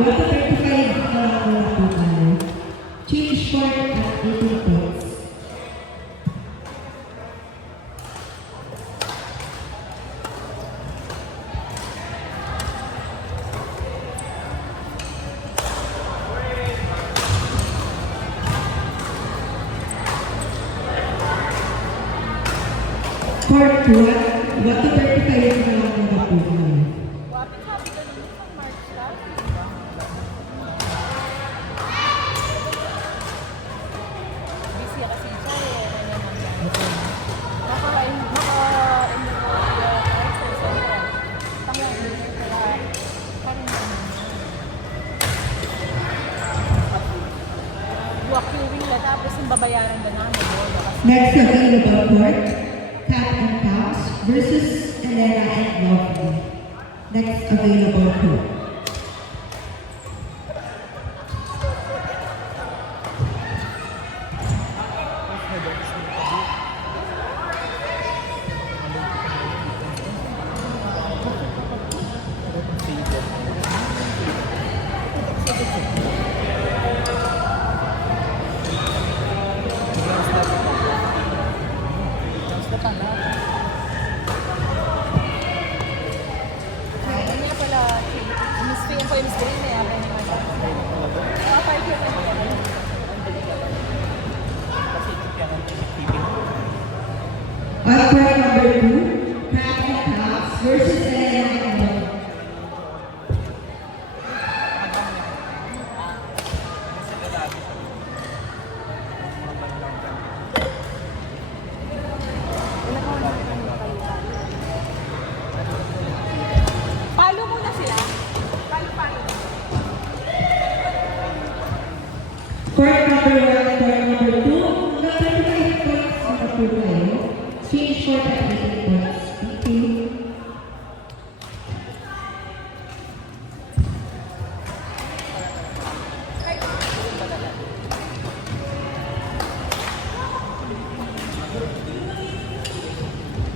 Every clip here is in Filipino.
What 35 change short at 18 points. Part 1, what 35 na lang na po. Babayaran na namin. Next available court, Cat and Cows versus Elena and Lovely. Next available court. On court number 2, Cat and Cows versus Elena and Lovely. Palo muna sila. Palo. Court number 1 and court number 2, na 35 points sa kapulayo. Change short at 18 points. Thank you.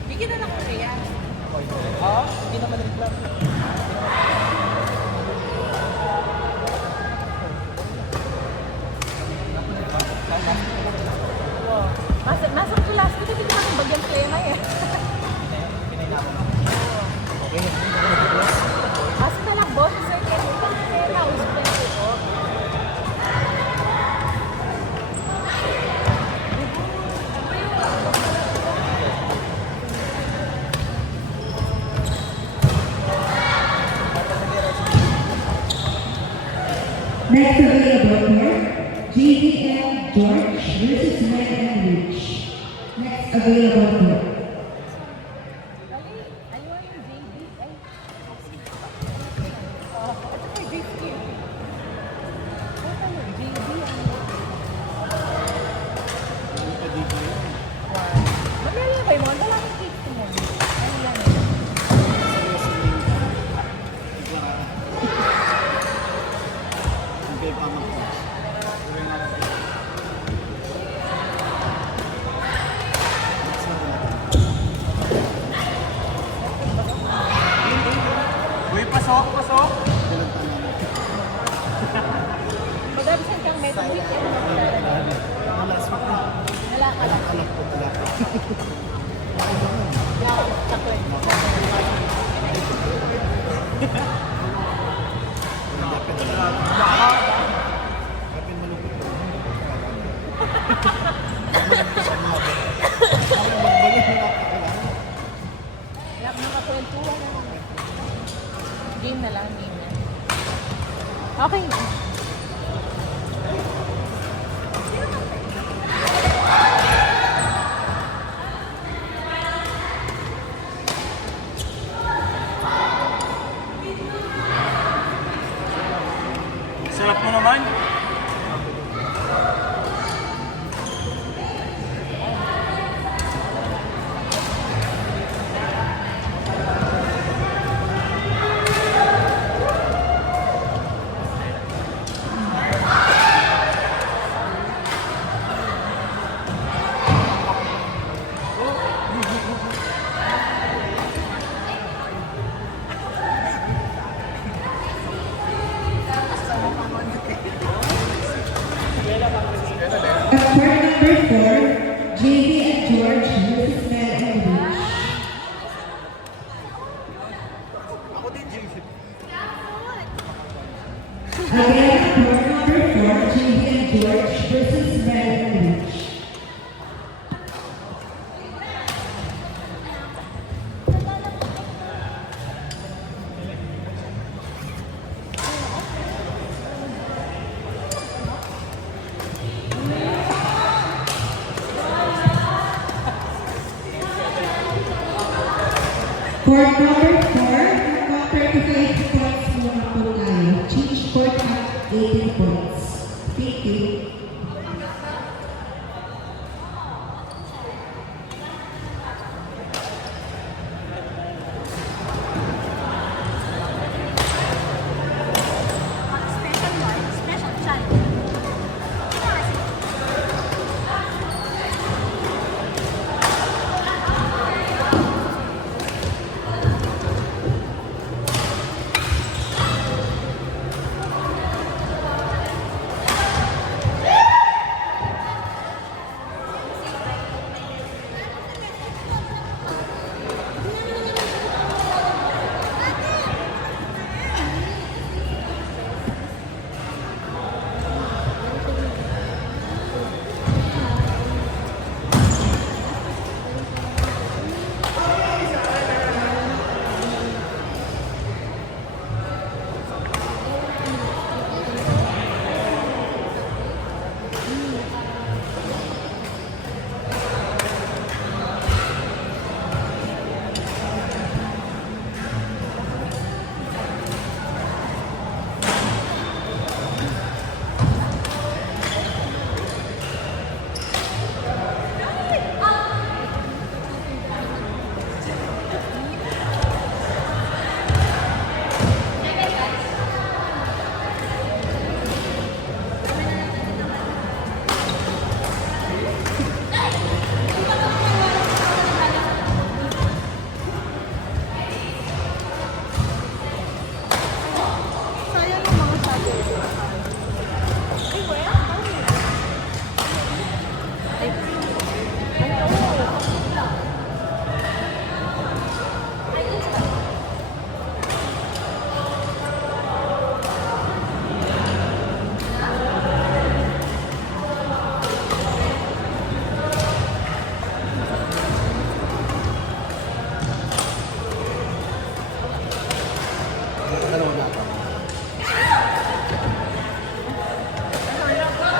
Bigyan na lang ko kaya. Hindi naman rin lang. Nasa class ko, hindi naman yung bagyang plena eh. Okay. Kasi talakbo, sir, kaya yung plena, uso plena ko. Next available court, JVM George versus Red and Rich. Next available court. Ayaw yung JD. Ito kay JD. Ito yung JD. Maglalabay mo, wala kang cake mo. Ano yan eh? Hindi pa mag Uy, pasok! Madamisan kang metal weekend. Last week na. Wala ka lang. Anak ko pala. Sakto eh. Kapin malupit ko. Wala ka nakakwentuhan na lang. Game na lang, game na. Okay na. Sarap mo naman. court number 4, JV and George versus Mel and Rich. Ako din, JV. Again, court number 4, JV and George versus Mel and Rich. Court number 4, hanggang 35 points muna po tayo. Change court at 18 points. Thank you. Special channel.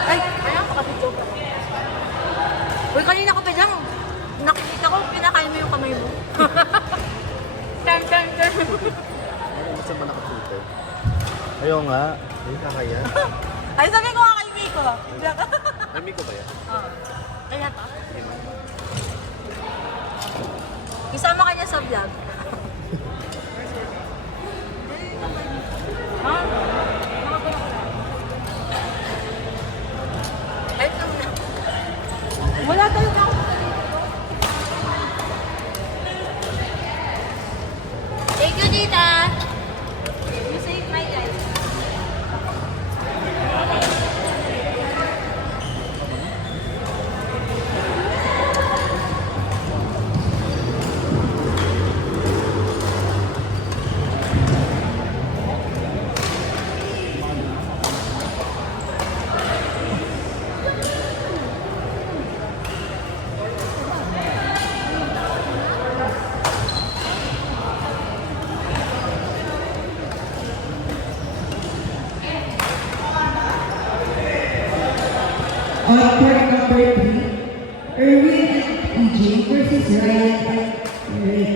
Ay, kaya ako kapito. Uy, kanina ko pa dyan. Nakikita ko, pinakain mo yung kamay mo. Tan. Ano ba nakatuto? Ayaw nga. Hindi kakaya. Ay, sabi ko nga kay Miko. Ay, Miko ba yan? Oo. Kaya to. Isama ka niya sa vlog. Ha? Ay, ito na. Wala tayo na. Thank you, Tita. You saved my life. On court number 3, Erwin and EJ versus Ryan and Ray.